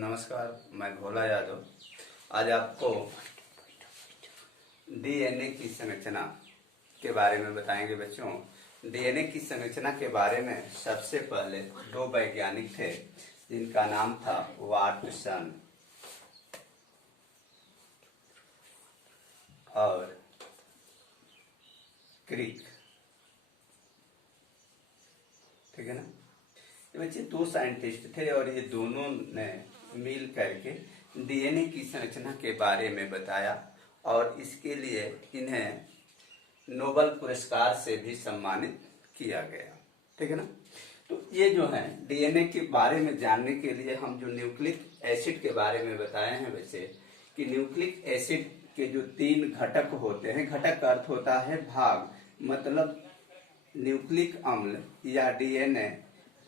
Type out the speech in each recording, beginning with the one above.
नमस्कार, मैं भोला यादव। आज आपको डीएनए की संरचना के बारे में बताएंगे बच्चों। डीएनए की संरचना के बारे में सबसे पहले दो वैज्ञानिक थे जिनका नाम था वाटसन और क्रिक। ठीक है ना। ये बच्चे दो साइंटिस्ट थे और ये दोनों ने मिल करके डीएनए की संरचना के बारे में बताया और इसके लिए इन्हें नोबेल पुरस्कार से भी सम्मानित किया गया। ठीक है ना। तो ये जो है डीएनए के बारे में जानने के लिए हम जो न्यूक्लिक एसिड के बारे में बताए हैं बच्चे कि न्यूक्लिक एसिड के जो 3 घटक होते हैं, घटक का अर्थ होता है भाग, मतलब न्यूक्लिक अम्ल या डीएनए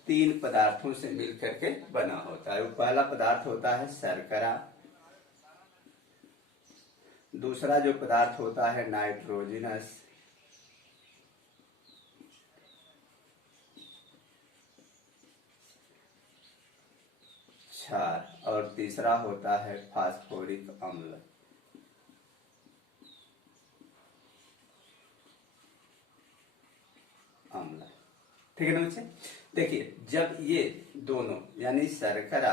3 पदार्थों से मिलकर के बना होता है। पहला पदार्थ होता है शर्करा, दूसरा जो पदार्थ होता है नाइट्रोजनस, क्षार और तीसरा होता है फास्फोरिक अम्ल। ठीक है ना बच्चे। देखिए, जब ये दोनों यानी शर्करा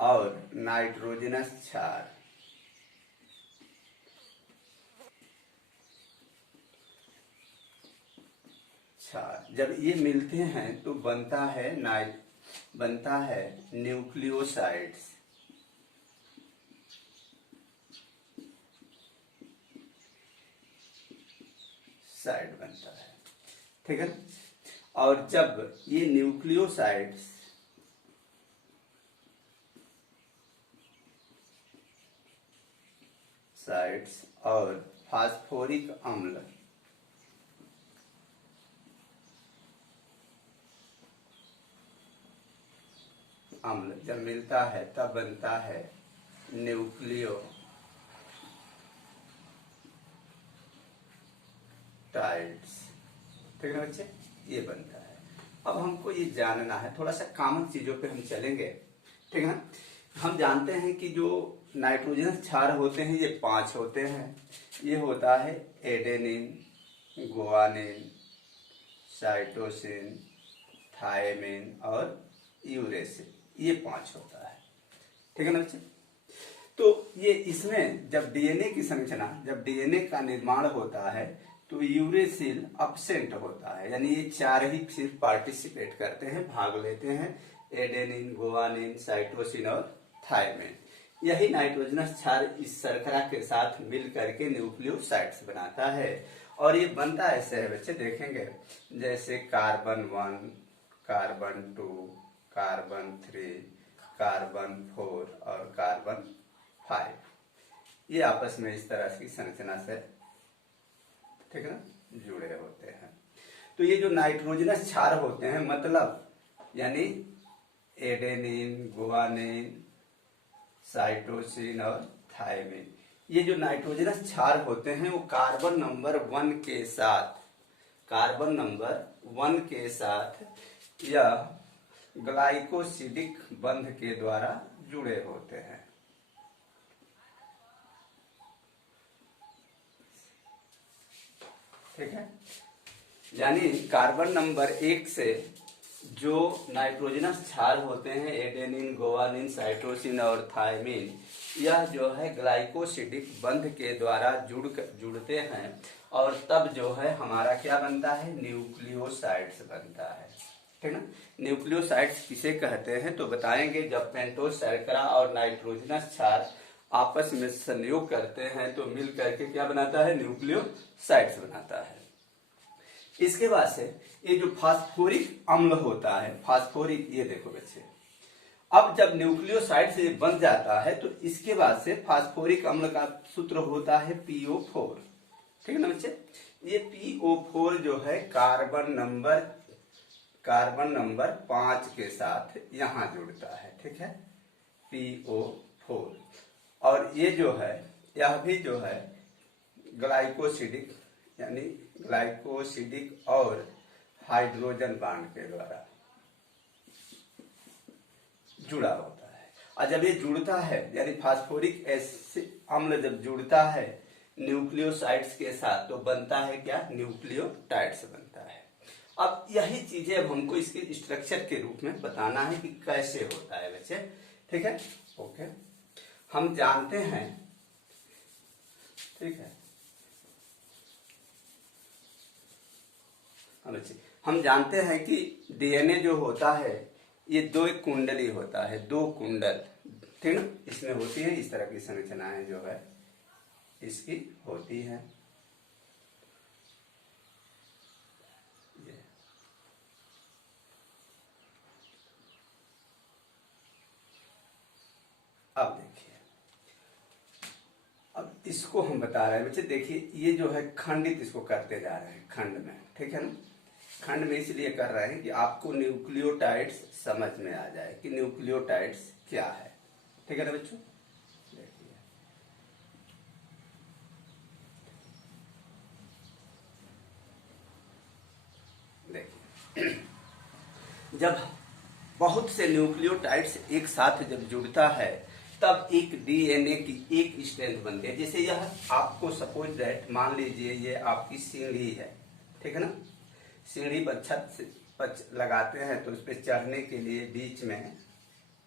और नाइट्रोजनस क्षार जब ये मिलते हैं तो बनता है न्यूक्लियोसाइड्स। बनता है। ठीक है। और जब ये न्यूक्लियोसाइड्स और फास्फोरिक अम्ल जब मिलता है तब बनता है न्यूक्लियोटाइड्स। ठीक है ना बच्चे, ये बनता है। अब हमको ये जानना है, थोड़ा सा कॉमन चीजों पे हम चलेंगे। ठीक है ना। हम जानते हैं कि जो नाइट्रोजन क्षार होते हैं ये 5 होते हैं। ये होता है एडेनिन, गुआनिन, साइटोसिन, थायमिन और यूरेसिल। ये 5 होता है। ठीक है ना बच्चे। तो ये इसमें जब डीएनए का निर्माण होता है तो यूरेसिल अब्सेंट होता है, यानी ये 4 ही सिर्फ पार्टिसिपेट करते हैं, भाग लेते हैं, एडेनिन, गुआनिन, साइटोसिन और थायमिन। यही नाइट्रोजनस क्षार इस शर्करा के साथ मिल करके न्यूक्लियोसाइड्स बनाता है। और ये बनता ऐसे है बच्चे, देखेंगे जैसे कार्बन 1, कार्बन 2, कार्बन 3, कार्बन 4 और कार्बन 5। ये आपस में इस तरह की संरचना से, ठीक है ना, जुड़े होते हैं। तो ये जो नाइट्रोजनस क्षार होते हैं, मतलब यानी एडेनिन, गुआनिन, साइटोसिन और थायमिन, ये जो नाइट्रोजनस क्षार होते हैं वो कार्बन नंबर 1 के साथ या ग्लाइकोसिडिक बंध के द्वारा जुड़े होते हैं। ठीक है। यानी कार्बन नंबर 1 से जो नाइट्रोजनस क्षार होते हैं एडेनिन, गुआनिन, साइटोसिन और थायमिन, यह जो है ग्लाइकोसिडिक बंध के द्वारा जुड़ते हैं और तब जो है हमारा क्या बनता है, न्यूक्लियोसाइड्स बनता है। ठीक ना। न्यूक्लियोसाइड्स किसे कहते हैं तो बताएंगे, जब पेंटोज शर्करा और नाइट्रोजनस क्षार आपस में संयोग करते हैं तो मिल करके क्या बनाता है, न्यूक्लियोसाइड्स बनाता है। इसके बाद से ये जो फास्फोरिक अम्ल होता है, फास्फोरिक, ये देखो बच्चे, अब जब न्यूक्लियोसाइड से बन जाता है तो इसके बाद से फास्फोरिक अम्ल का सूत्र होता है PO4। ठीक है ना बच्चे। ये PO4 जो है कार्बन नंबर 5 के साथ यहां जुड़ता है। ठीक है, PO4। और ये जो है, यह भी जो है ग्लाइकोसिडिक, यानी ग्लाइकोसिडिक और हाइड्रोजन बांड के द्वारा जुड़ा होता है। और जब ये जुड़ता है यानी फास्फोरिक एसिड अम्ल जब जुड़ता है न्यूक्लियोसाइड्स के साथ तो बनता है क्या, न्यूक्लियोटाइड्स बनता है। अब यही चीजें अब हमको इसके स्ट्रक्चर के रूप में बताना है कि कैसे होता है बच्चे, ठीक है। ओके, हम जानते हैं, ठीक है, हम जानते हैं कि डीएनए जो होता है ये दो एक कुंडली होता है, दो कुंडल, ठीक ना, इसमें होती है इस तरह की संरचनाएं जो है इसकी होती है। अब देखिए, अब इसको हम बता रहे हैं बच्चे, देखिए ये जो है खंडित इसको करते जा रहे हैं खंड में, ठीक है ना। खंड में इसलिए कर रहे हैं कि आपको न्यूक्लियोटाइड्स समझ में आ जाए कि न्यूक्लियोटाइड्स क्या है, ठीक है ना बच्चों। देखिए जब बहुत से न्यूक्लियोटाइड्स एक साथ जब जुड़ता है तब एक डीएनए की एक स्ट्रेंथ बनती है। जैसे यह आपको सपोज दैट मान लीजिए ये आपकी सीढ़ी है, ठीक है ना, सीढ़ी पर छत से लगाते हैं तो उस पर चढ़ने के लिए बीच में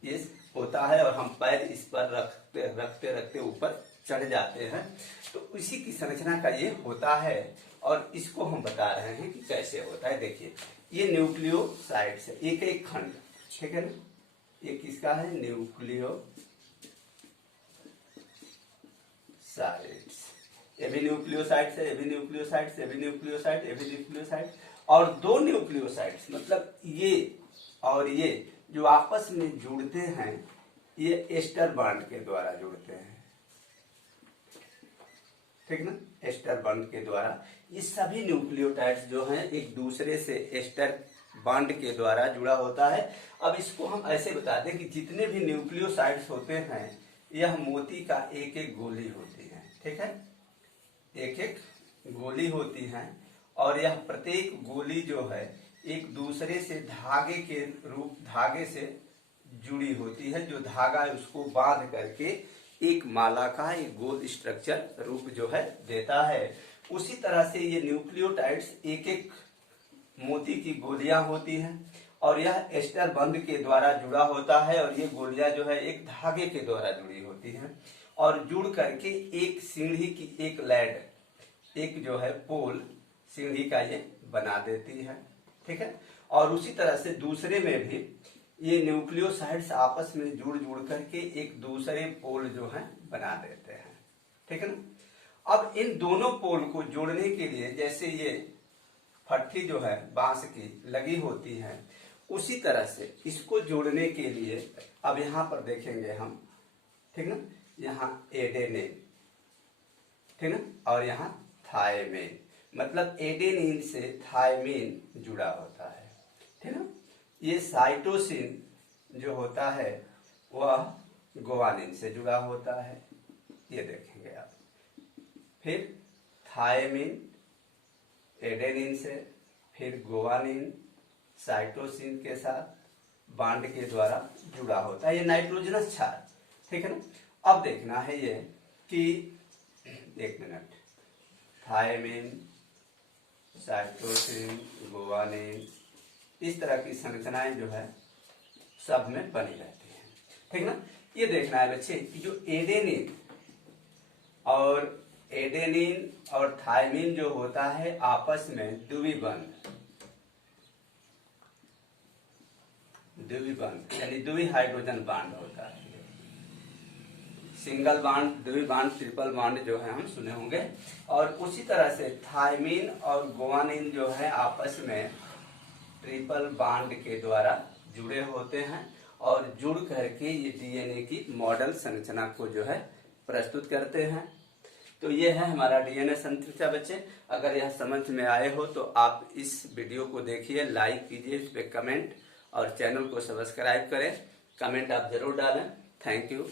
ये होता है और हम पैर इस पर रखते रखते रखते ऊपर चढ़ जाते हैं, तो उसी की संरचना का ये होता है और इसको हम बता रहे हैं कि कैसे होता है। देखिए ये न्यूक्लियोसाइड्स है, एक एक खंड, ठीक है ना, ये किसका है, न्यूक्लियोसाइड्स, ये भी न्यूक्लियोसाइड्स है, ये भी न्यूक्लियोसाइड्स, ये भी न्यूक्लियोसाइड, ये भी न्यूक्लियोसाइड, और दो न्यूक्लियोसाइड्स मतलब ये और ये जो आपस में जुड़ते हैं ये एस्टर बॉन्ड के द्वारा जुड़ते हैं, ठीक ना, एस्टर बॉन्ड के द्वारा। ये सभी न्यूक्लियोटाइड्स जो हैं एक दूसरे से एस्टर बॉन्ड के द्वारा जुड़ा होता है। अब इसको हम ऐसे बता दें कि जितने भी न्यूक्लियोसाइड्स होते हैं यह मोती का एक एक गोली होती है, ठीक है, एक एक गोली होती है और यह प्रत्येक गोली जो है एक दूसरे से धागे से जुड़ी होती है, जो धागा है उसको बांध करके एक माला का एक गोल स्ट्रक्चर रूप जो है देता है। उसी तरह से ये न्यूक्लियोटाइड्स एक एक मोती की गोलियां होती हैं और यह एस्टर बंध के द्वारा जुड़ा होता है और ये गोलियां जो है एक धागे के द्वारा जुड़ी होती हैं और जुड़ करके एक सीढ़ी की एक लैड, एक जो है पोल सीढ़ी का ये बना देती है, ठीक है। और उसी तरह से दूसरे में भी ये न्यूक्लियोसाइड्स आपस में जुड़ जुड़ करके एक दूसरे पोल जो है बना देते हैं, ठीक है ना। अब इन दोनों पोल को जोड़ने के लिए जैसे ये फट्टी जो है बांस की लगी होती है उसी तरह से इसको जोड़ने के लिए अब यहाँ पर देखेंगे हम, ठीक ना, यहाँ एडेनिन, ठीक ना, और यहाँ थायमिन, मतलब एडेनिन से थायमिन जुड़ा होता है, ठीक ना। ये साइटोसिन जो होता है वह गुआनिन से जुड़ा होता है, ये देखेंगे आप। फिर थायमिन एडेनिन से, फिर गुआनिन साइटोसिन के साथ बॉन्ड के द्वारा जुड़ा होता है, ये नाइट्रोजनस क्षार, ठीक है ना। अब देखना है ये कि एक मिनट, थायमिन साइटोसिन गुआनिन इस तरह की संरचनाएं जो है सब में बनी रहती हैं, ठीक ना। ये देखना है बच्चे कि जो एडेनिन और थायमिन जो होता है आपस में द्विबंध यानी द्वि हाइड्रोजन बॉन्ड होता है। सिंगल बॉन्ड, द्वि बॉन्ड, ट्रिपल बॉन्ड जो है हम सुने होंगे। और उसी तरह से थायमिन और गुआनिन जो है आपस में ट्रिपल बॉन्ड के द्वारा जुड़े होते हैं और जुड़ करके ये डीएनए की मॉडल संरचना को जो है प्रस्तुत करते हैं। तो ये है हमारा डीएनए संरचना बच्चे। अगर यह समझ में आए हो तो आप इस वीडियो को देखिए, लाइक कीजिए, इस पे कमेंट और चैनल को सब्सक्राइब करें। कमेंट आप जरूर डालें। Thank you.